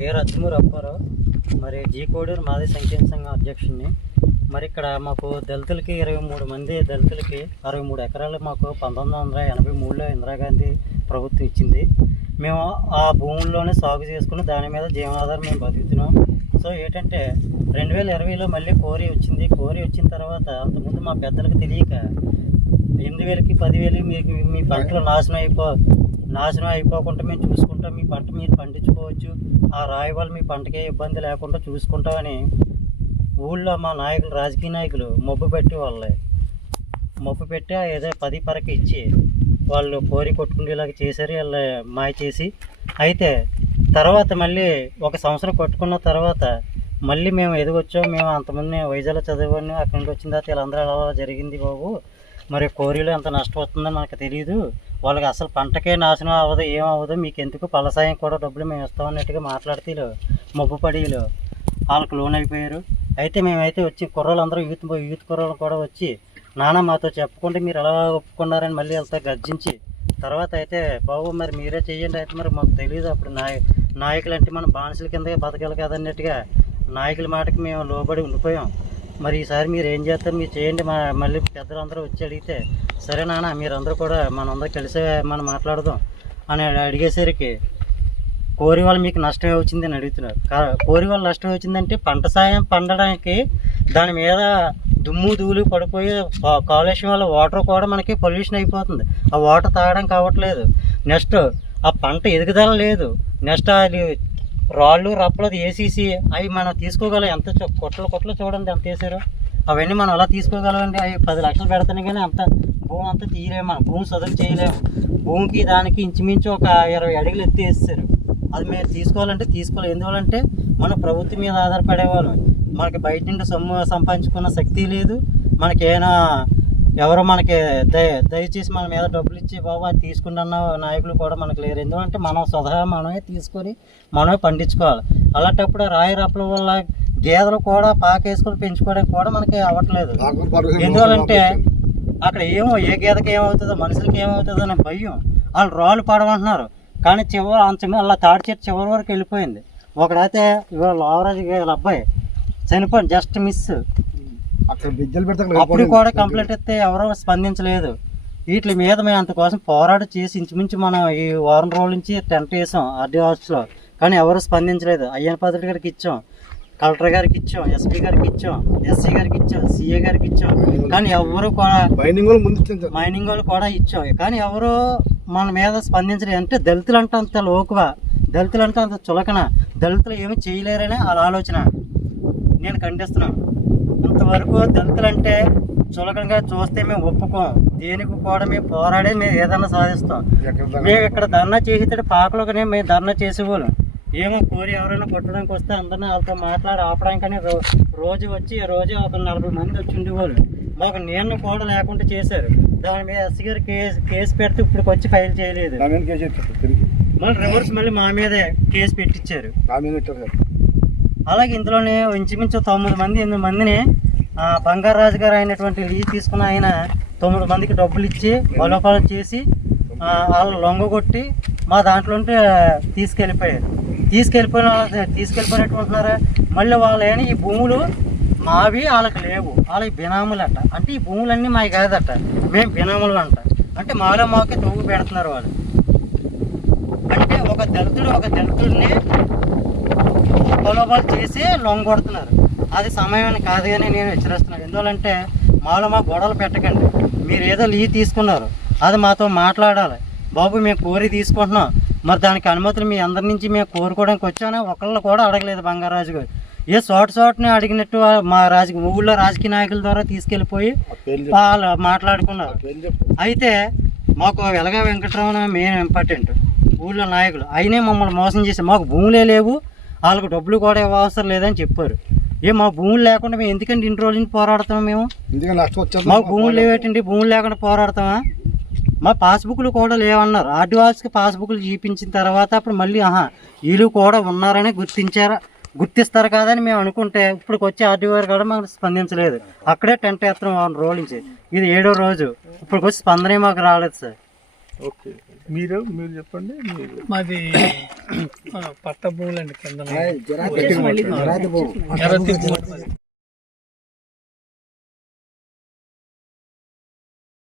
పేరు అత్తిమూరు అప్పారావు. మరి జీ కోడూరు మాది సంక్షేమ సంఘం అధ్యక్షుడిని మరి ఇక్కడ మాకు దళితులకి ఇరవై మూడు మంది దళితులకి అరవై మూడు ఎకరాలు మాకు పంతొమ్మిది వందల ఎనభై మూడులో ఇందిరాగాంధీ ప్రభుత్వం ఇచ్చింది. మేము ఆ భూముల్లోనే సాగు చేసుకుని దాని మీద జీవనాధారం మేము బతుకుతున్నాం. సో ఏంటంటే రెండు వేల ఇరవైలో మళ్ళీ కోరి వచ్చింది. కోరి వచ్చిన తర్వాత అంతకుముందు మా పెద్దలకు తెలియక ఎనిమిది వేలకి పదివేలు మీకు మీ పంటలు నాశనం అయిపో నాశనం అయిపోకుండా మేము చూసుకుంటాం మీ పంట మీరు పండించుకోవచ్చు. ఆ రాయి వల్ల మీ పంటకే ఇబ్బంది లేకుండా చూసుకుంటామని ఊళ్ళో మా నాయకులు రాజకీయ నాయకులు మొబ్బు పెట్టి వాళ్ళే. మొబ్బు పెట్టి ఏదో పది పరకు ఇచ్చి వాళ్ళు కోరి కొట్టుకునేలాగా చేశారు వాళ్ళ మాయ చేసి. అయితే తర్వాత మళ్ళీ ఒక సంవత్సరం కొట్టుకున్న తర్వాత మళ్ళీ మేము ఎదిగొచ్చాం మేము అంతమంది వైజాగ్లో చదివాను అక్కడి నుంచి వచ్చిన తర్వాత వీళ్ళందరూ అలా జరిగింది బాబు. మరి కోరిలో ఎంత నష్టం వస్తుందో మనకు తెలియదు వాళ్ళకి అసలు పంటకే నాశనం అవ్వదు ఏమవ్వదు మీకు ఎందుకు పలసాయం కూడా డబ్బులు మేము ఇస్తాం అన్నట్టుగా మాట్లాడితే మబ్బు పడిలు. వాళ్ళకి లోన్ అయిపోయారు. అయితే మేమైతే వచ్చి కుర్రోళ్ళందరూ యూత్ యూత్ కుర్రోళ్ళు కూడా వచ్చి నాన్న మాతో చెప్పకుండా మీరు ఎలా ఒప్పుకున్నారని మళ్ళీ వెళ్తా గర్జించి తర్వాత అయితే బాబు మరి మీరే చెయ్యండి అయితే మరి మాకు తెలియదు అప్పుడు నాయ నాయకులు అంటే మనం బానిసల కింద బతకాలి కదన్నట్టుగా నాయకుల మాటకి మేము లోబడి ఉండిపోయాం. మరి ఈసారి మీరు ఏం చేస్తారు? మీరు చేయండి. మా మళ్ళీ పెద్దలందరూ వచ్చి అడిగితే సరే నాన్న మీరందరూ కూడా మనందరూ కలిసే మనం మాట్లాడదాం అని అడిగేసరికి కోరి వాళ్ళు మీకు నష్టం వచ్చింది అని అడుగుతున్నారు. కా- కోరి వాళ్ళు నష్టం వచ్చిందంటే పంట సాయం పండడానికి దాని మీద దుమ్ము ధూళి పడిపోయి కాలుష్యం వల్ల వాటర్ కూడా మనకి పొల్యూషన్ అయిపోతుంది. ఆ వాటర్ తాగడానికి అవ్వట్లేదు నెక్స్ట్ ఆ పంట ఎదుగుదల లేదు. నెక్స్ట్ అది రాళ్ళు రప్పలు అది వేసేసి అవి మనం తీసుకోగలం. ఎంత చూ- కొట్లు కొట్లు చూడండి ఎంత వేసారు అవన్నీ మనం ఎలా తీసుకోగలమండి? అవి పది లక్షలు పెడతానే కానీ అంత భూమి అంతా తీయలేము మనం. భూమి సదులు చేయలేము. భూమికి దానికి ఇంచుమించు ఒక ఇరవై అడుగులు ఎత్తి వేస్తారు. అది మేము తీసుకోవాలంటే తీసుకోవాలి. ఎందువల్లంటే మన ప్రభుత్వం మీద ఆధారపడేవాళ్ళం. మనకి బయట నుండి సొమ్ము సంపాదించుకున్న శక్తి లేదు. మనకేనా ఎవరు మనకి దయ దయచేసి మన మీద డబ్బులు ఇచ్చి బాబు అది తీసుకున్న నాయకులు కూడా మనకు లేరు. ఎందుకంటే మనం స్వతహా మనమే తీసుకొని మనమే పండించుకోవాలి. అలాంటప్పుడు రాయి రప్పల వల్ల గేదెలు కూడా పాకేసుకొని పెంచుకోవడానికి కూడా మనకి అవ్వట్లేదు. ఎందువల్లంటే అక్కడ ఏమో ఏ గేదెకి ఏమవుతుందో మనుషులకి ఏమవుతుందో అనే భయం. వాళ్ళు రాళ్ళు పడమంటున్నారు. కానీ చివరి అంచం అలా తాడి చెట్టు చివరి వరకు వెళ్ళిపోయింది. ఒకడైతే ఇవాళ వీళ్ళ అబ్బాయి చనిపోయింది జస్ట్ మిస్. అక్కడ బిజ్జలు పెడతా అప్పుడు కూడా కంప్లైంట్ ఇస్తే ఎవరో స్పందించలేదు. వీటి మీద మేము అంతకోసం పోరాటం చేసి ఇంచుమించు మనం ఈ వారం రోజుల నుంచి టెంట్ వేసాం ఆర్డీ హౌస్లో కానీ ఎవరు స్పందించలేదు. అయ్యన్ పాత్రి గారికి ఇచ్చాం. కలెక్టర్ గారికి ఇచ్చాం. ఎస్పీ గారికి ఇచ్చాం. ఎస్సీ గారికి ఇచ్చాం. సిఏ గారికి ఇచ్చాం. కానీ ఎవరు కూడా ఇచ్చాను సార్. మైనింగ్ వాళ్ళు కూడా ఇచ్చాం. కానీ ఎవరు మన మీద స్పందించలేదు అంటే దళితులు అంటే అంత లోకువ. దళితులు అంటే అంత చులకన. దళితులు ఏమి చేయలేరనే వాళ్ళ ఆలోచన. నేను ఖండిస్తున్నాను. ఇంతవరకు దళితులు అంటే చులకనగా చూస్తే మేము ఒప్పుకోం. దేనికి కూడా మేము పోరాడే మేము ఏదన్నా సాధిస్తాం? మేము ఇక్కడ ధర్నా చేసేటప్పుడు పాకలోనే మేము ధర్నా చేసేవాళ్ళం. ఏమో కోరి ఎవరైనా కొట్టడానికి వస్తే అందరినీ వాళ్ళతో మాట్లాడి ఆపడానికని రోజు వచ్చి రోజు ఒక నలభై మంది వచ్చి ఉండేవాళ్ళు. మాకు నేను కూడా లేకుండా చేశారు. దాని మీద ఎస్సీ గారు కేసు కేసు పెడితే ఇప్పటికి వచ్చి ఫైల్ చేయలేదు. మళ్ళీ రివర్స్ మళ్ళీ మా మీదే కేసు పెట్టించారు అలాగే ఇందులోనే ఇంచుమించు తొమ్మిది మంది ఎనిమిది మందిని బంగారాజు గారు అయినటువంటి లీజ్ తీసుకున్న ఆయన తొమ్మిది మందికి డబ్బులు ఇచ్చి బలోపాలు చేసి వాళ్ళ వాళ్ళు లొంగగొట్టి మా దాంట్లో ఉంటే తీసుకెళ్ళిపోయారు. తీసుకెళ్ళిపోయిన వాళ్ళ- తీసుకెళ్ళిపోయినట్టుకుంటున్నారా మళ్ళీ వాళ్ళు ఈ భూములు మావి వాళ్ళకి లేవు. వాళ్ళకి బినాములు అట అంటే ఈ భూములన్నీ మావి కాదట. మేము బినాములు అంట అంటే మాలో మాకే తవ్వు పెడుతున్నారు వాళ్ళు. అంటే ఒక దళితుడు ఒక దళితుడిని ప్రలోభాలు చేసి లొంగొడుతున్నారు. అది సమయం కాదు అని నేను హెచ్చరిస్తున్నాను. ఎందువల్లంటే మాలో మా గొడవలు పెట్టకండి. మీరు ఏదో లీ తీసుకున్నారు. అది మాతో మాట్లాడాలి. బాబు మేము కోరి తీసుకుంటున్నాం. మరి దానికి అనుమతులు మీ అందరి నుంచి మేము కోరుకోవడానికి వచ్చాను ఒకళ్ళు కూడా అడగలేదు బంగారాజు గారు. ఏ చోట చోటనే అడిగినట్టు మా రాజకీయ ఊళ్ళో రాజకీయ నాయకుల ద్వారా తీసుకెళ్ళిపోయి వాళ్ళు మాట్లాడుకున్నారు. అయితే మాకు వెలగా వెంకటరమణ మెయిన్ ఇంపార్టెంట్ ఊళ్ళో నాయకులు. అయినే మమ్మల్ని మోసం చేసి మాకు భూములే లేవు. వాళ్ళకు డబ్బులు కూడా ఇవ్వ అవసరం లేదని చెప్పారు. ఏ మా భూములు లేకుండా మేము ఎందుకంటే ఇన్ని రోజుల నుంచి పోరాడుతాం మేము? మాకు భూములు లేవేటండి భూములు లేకుండా పోరాడతామా? మా పాస్బుక్లు కూడా లేవన్నారు. ఆర్డీఆర్స్కి పాస్బుక్లు చూపించిన తర్వాత అప్పుడు మళ్ళీ ఆహా వీళ్ళు కూడా ఉన్నారని గుర్తించారా? గుర్తిస్తారు కాదని మేము అనుకుంటే ఇప్పుడు వచ్చి ఆర్డీఆర్ కూడా మాకు స్పందించలేదు. అక్కడే టెంట్ ఎత్తడం వారం నుంచి ఇది ఏడో రోజు. ఇప్పుడు వచ్చి స్పందనే మాకు రాలేదు సార్. ఓకే. మీరు మీరు చెప్పండి. మీరు మాది పట్ట భూములండి కింద